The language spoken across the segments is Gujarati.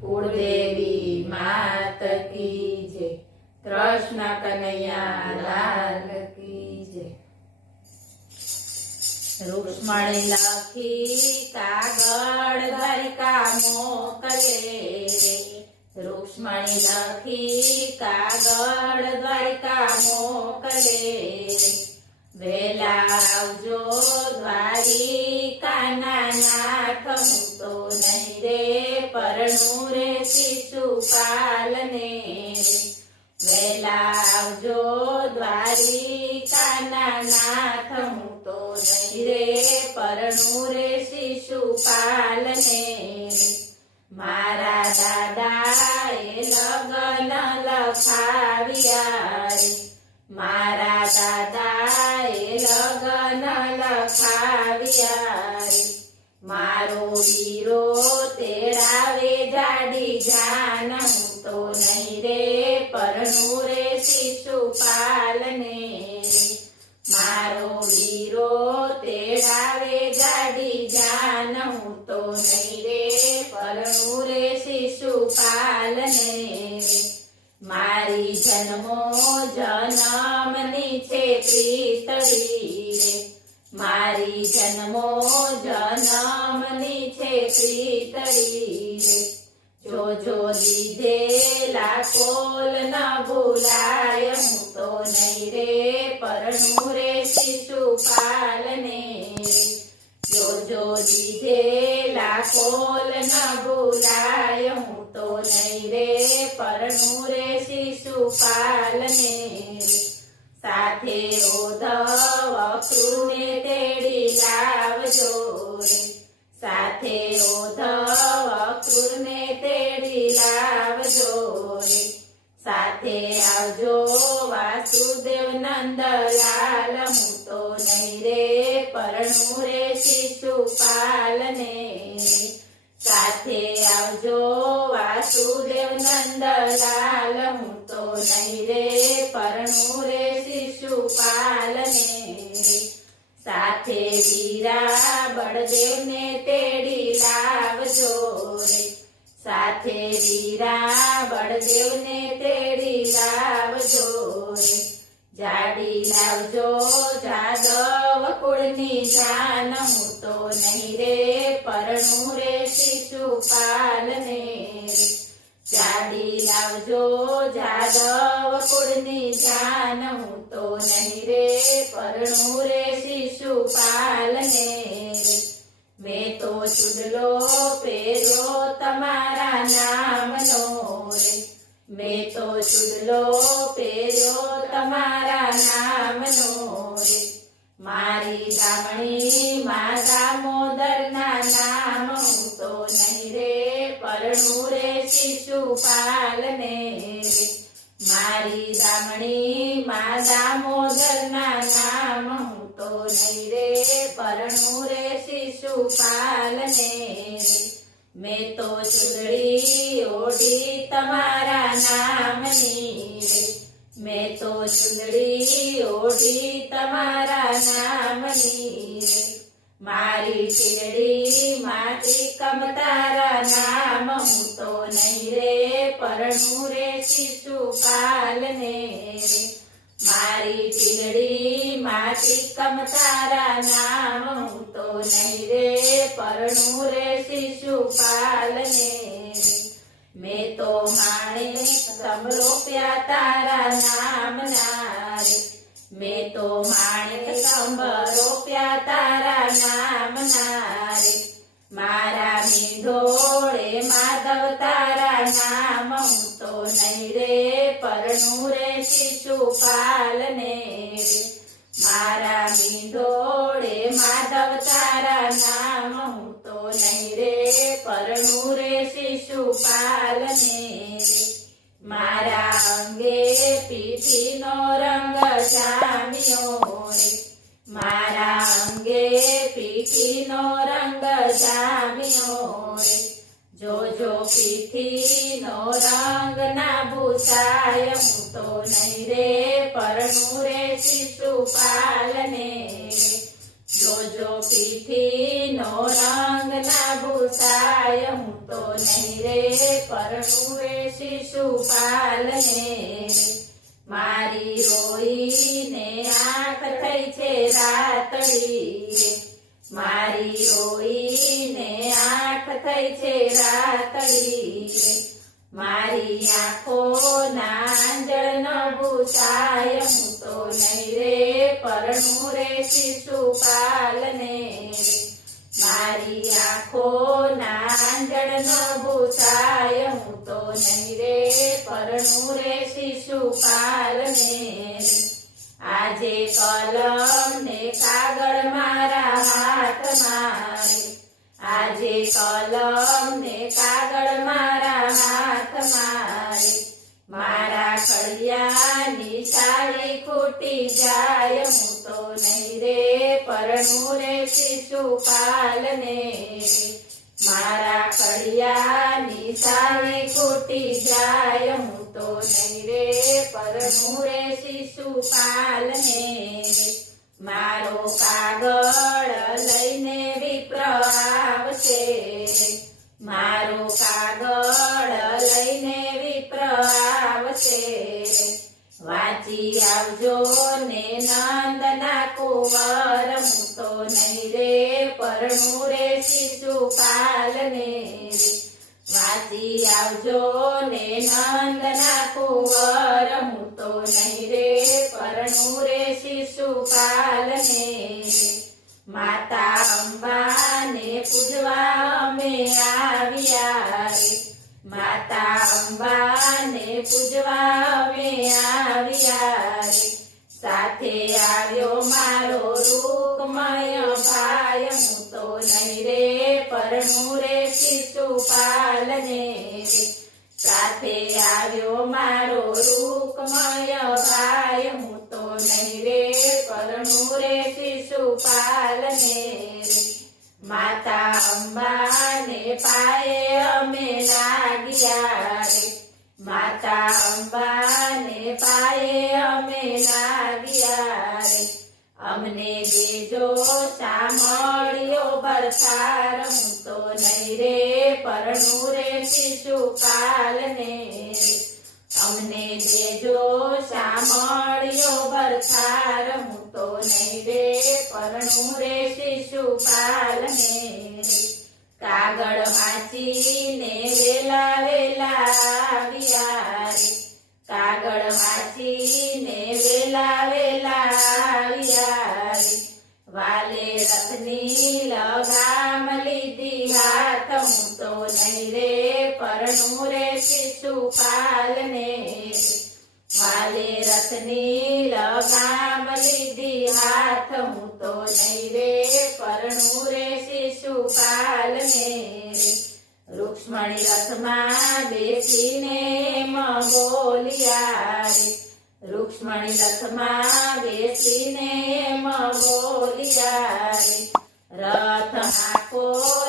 કુળદેવી માત કી જય, કૃષ્ણ કનૈયા લાલ કી જય। રૂક્ષ્મણી લખી કાગળ દ્વારિકા મોકલે રે, રૂક્ષ્મણી લખી કાગળ દ્વારિકા મોકલે રે, વેલા આવજો દ્વારિકાના નાથ, હું તો નહીં રે પરણું રે શિશુપાલને રે, વેલા આવજો દ્વારિકાના નાથ, હું તો નહીં રે પરણું રે શિશુપાલને રે, મારા દાદાએ લગન લખાવ્યા રે, મારા દાદાએ લગન લખાવ્યા રે, મારો વીરો તેડાવે જાડી જાન, હું તો નહીં રે પરણું રે શિશુપાલને રે, મારો વીરો તેડાવે જાડી જાન, હું તો નહીં રે પરણું રે શિશુપાલને રે, મારી જન્મો જન્મની છે પ્રીતળી રે, મારી જન્મો જન્મની છે પ્રીતળી રે, જોજો લીધેલા કોલ ન ભૂલાય, હું તો નહીં રે પરણું રે શિશુપાલને રે, જોજો લીધેલા કોલ ન ભૂલાય, હું તો નહીં રે પરણું રે શિશુપાલને રે, સાથે ઓધવ ક્રૂરને તેડી લાવજો રે, સાથે ઓધવ ક્રૂરને તેડી લાવજો રે, સાથે આવજો વાસુદેવ નંદલાલ, હું તો નહીં રે પરણું રે શિશુપાલને રે, સાથે આવજો વાસુદેવ નંદલાલ, હું તો નહીં રે પરણું રે શિશુપાલને રે, સાથે વીરા બળદેવને તેડી લાવજો રે, સાથે વીરા બળદેવને તેડી લાવજો રે, જાડી લાવજો જાદવ કુળની જાન, હું તો નહીં રે પરણું રે શિશુપાલને રે, જાડી લાવજો જાદવ કુળની જાન, હું તો નહીં રે પરણું રે શિશુપાલને રે, મેં તો ચૂડલો પહેર્યો તમારા નામનો રે, મેં તો ચૂડલો પહેર્યો તમારા નામનો રે, મારી દામણી મા દામોદરના નામ, હું તો નહીં રે પરણું રે શિશુપાલને રે, મારી દામણી મા દામોદરના નામ, હું તો નહીં રે પરણું રે શિશુપાલને રે, મેં તો ચૂંદડી ઓઢી તમારા નામની રે, મેં તો ચૂંદડી ઓઢી તમારા નામની રે, મારી ટીલડી માટી કમતારા નામ, હું તો નહીં રે પરણું રે શિશુપાલને રે, મારી ટીલડી માટી કમતારા નામ, હું તો નહીં રે પરણું રે શિશુપાલને રે, મેં તો માણેક સમરોપ્યા તારા નામના રે, મેં તો માણેક સંભરોપ્યા તારા નામના રે, મારા મીંઢોળે માધવ તારા નામ, હું તો નહીં રે પરણું રે શિશુપાલને રે, મારા મીંઢોળે માધવ તારા નામ, હું તો નહીં રે પરણું રે શિશુપાલને રે, મારા અંગે પીઠીનો રંગ જામ્યો રે, મારા અંગે પીઠીનો રંગ જામ્યો રે, જોજો પીઠીનો રંગ ના ભૂસાય, હું તો નહીં રે પરણું રે શિશુપાલને રે, જોજો પીઠીનો રંગ ના ભૂસાય, હું તો નહીં રે પરણું રે શિશુપાલને રે મારી રોઈને આંખ થઈ છે રાતડી રે મારી રોઈને આંખ થઈ છે રાતડી રે મારી આંખોના આંજણ ન ભૂસાય હું તો નહીં રે પરણું રે શિશુપાલને રે મારી આંખોના આંજણ ન ભૂસાય હું તો નહીં રે પરણું રે શિશુપાલને રે આજે કલમ ને કાગળ મારા હાથમાં રે આજે કલમ ને કાગળ મારા હાથમાં રે મારા ખડિયાની સાડી ખૂટી જાય હું તો નહીં રે પરણું રે શિશુપાલને રે મારા ખડિયાની સાડી ખૂટી જાય હું તો નહીં રે પરણું રે શિશુપાલને રે મારો કાગળ લઈને વિપ્ર આવશે રે મારો કાગળ લઈને વિપ્ર આવશે રે વાંચી આવજો ને નંદના કુંવર હું તો નહીં રે પરણું રે શિશુપાલને રે વાંચી આવજો ને નંદના કુંવર હું તો નહીં રે પરણું રે શિશુપાલને રે માતા અંબાને પૂજવા અમે આવ્યા રે માતા અંબાને પૂજવા અમે આવ્યા રે સાથે આવ્યો મારો રૂકમય ભાઈ હું તો નહીં રે પરણું રે શિશુપાલને રે સાથે આવ્યો મારો રૂકમય ભાઈ હું તો નહીં રે પરણું રે શિશુપાલને રે માતા અંબાને પાયે અમે લાગ્યા રે માતા અંબાને પાયે અમે લાગ્યા રે અમને દેજો સાંભળ્યો ભરથાર હું તો નહીં રે પરણું રે શિશુપાલને રે અમને દેજો સાંભળ્યો ભરથાર હું તો નહીં રે પરણું રે શિશુપાલને રે કાગળ વાંચીને વેલા વેલા આવ્યા રે કાગળ વાંચીને વેલા વેલા આવ્યા રે વાલે રથની લગામ લીધી હાથ હું તો નહીં રે પરણું રે શિશુપાલને રે વાલે રથની લગામ લીધી હાથ હું તો નહીં રે પરણું રે શિશુપાલને રે રૂક્ષ્મણી રથમાં બેસીને બોલ્યા રે રૂક્ષ્મણી રથમાં બેસીને બોલ્યા રે રથ હાંકો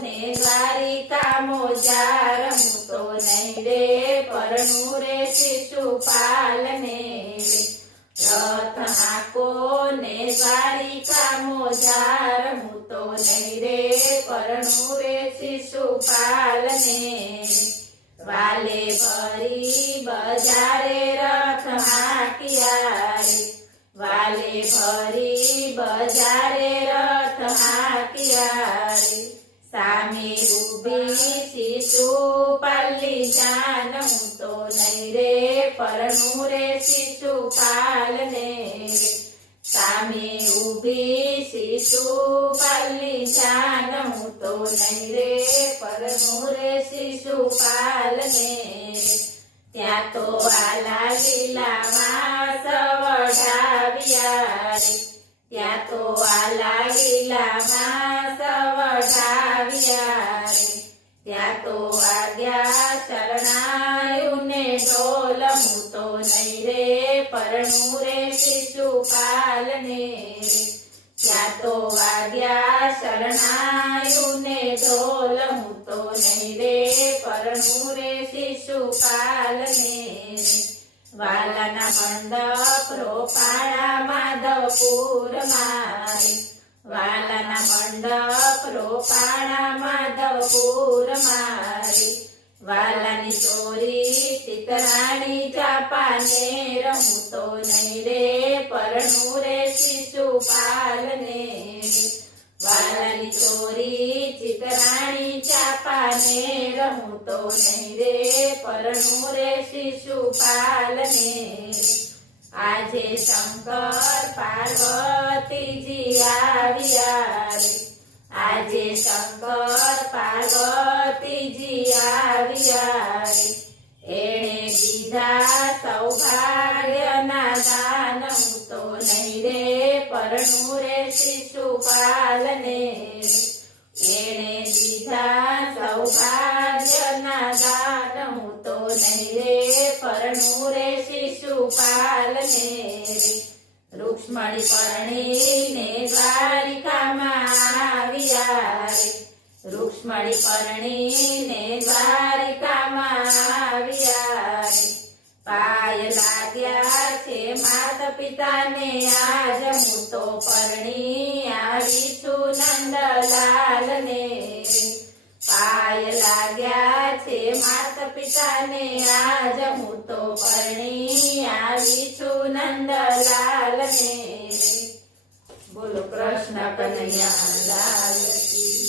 ને દ્વારિકા મોજાર હું તો નહીં રે પરણું રે શિશુપાલને રે રથ હાંકો ને દ્વારિકા મોજાર હું તો નહીં રે પરણું રે શિશુપાલને રે વાલે ભરી બજારે રથ હાંક્યા રે વાલે ભરી બજારે રથ હાંક્યા રે સામે ઊભી શિશુપાલની જાન હું તો નહીં રે પરણું રે શિશુપાલને રે સામે ઊભી શિશુપાલની જાન હું તો નહીં રે પરણું રે શિશુપાલને રે ત્યાં તો આલા લીલામાં સવડાવ્યા રે ત્યાં તો આલા લીલામાં સવડાવ્યા રે ત્યાં તો વાગ્યા શરણાયું ને ઢોલ હું તો નહીં રે પરણું રે શિશુપાલને રે ત્યાં તો વાગ્યા શરણાયું ને ઢોલ હું તો નહીં રે પરણું રે શિશુપાલને રે વાલાના મંડપ રોપાળા માધવપુર મારે વાલાના મંડપ રોપાણા માધવપુર મારી વાલાની ચોરી સીતરાણી ચાપાને રહું તો નહીં રે પરણું રે શિશુપાલને વાલાની ચોરી ચિતરાણી ચાપાને રહું તો નહીં રે પરણું રે શિશુપાલને આજે શંકર પાર્વતીજી આવ્યા રે આજે શંકર પાર્વતીજી આવ્યા રે એણે દીધા સૌભાગ્યના દાન હું તો નહીં રે પરણું રે શિશુપાલને એણે દીધા સૌભાગ્યના દાન હું તો નહીં રે પરણું રે શિશુપાલને રૂક્ષ્મણી પરણીને દ્વારિકામાં આવ્યા રે રૂક્ષ્મણી પરણીને દ્વારિકામાં આવ્યા રે પાય લાગ્યા છે માતા પિતાને આજ હું તો પરણી આવી છું નંદલાલને પાય લાગ્યા છે માતા પિતાને આજ હું તો પરણી આવી છું નંદલાલને બોલો કૃષ્ણ કનૈયા લાલ કી